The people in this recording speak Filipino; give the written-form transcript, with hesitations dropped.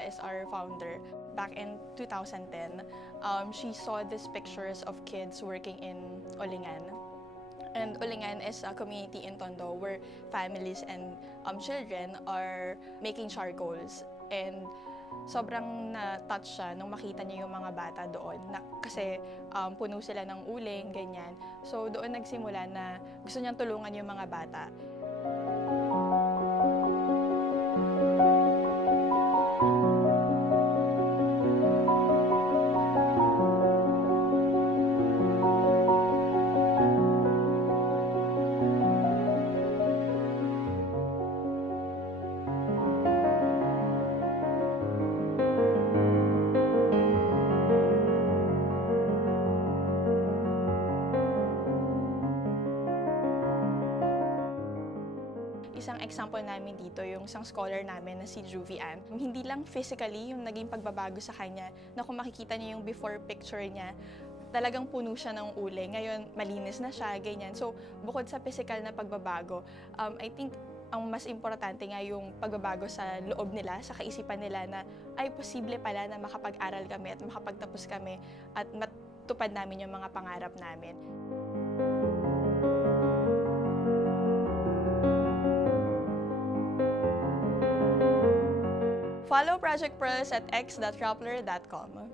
Sylvia is our founder. Back in 2010, she saw these pictures of kids working in Ulingan. And Ulingan is a community in Tondo where families and children are making charcoals. And sobrang na-touch siya nung makita niya yung mga bata doon. Kasi puno sila ng uling, ganyan. So doon nagsimula na gusto niyang tulungan yung mga bata. Isang example namin dito, yung isang scholar namin na si Juvie Ann. Hindi lang physically yung naging pagbabago sa kanya, na kung makikita niyo yung before picture niya, talagang puno siya ng uling. Ngayon, malinis na siya, ganyan. So, bukod sa physical na pagbabago, I think ang mas importante nga yung pagbabago sa loob nila, sa kaisipan nila na ay posible pala na makapag-aral kami at makapagtapos kami at matupad namin yung mga pangarap namin. Follow Project Pearls at x.rappler.com.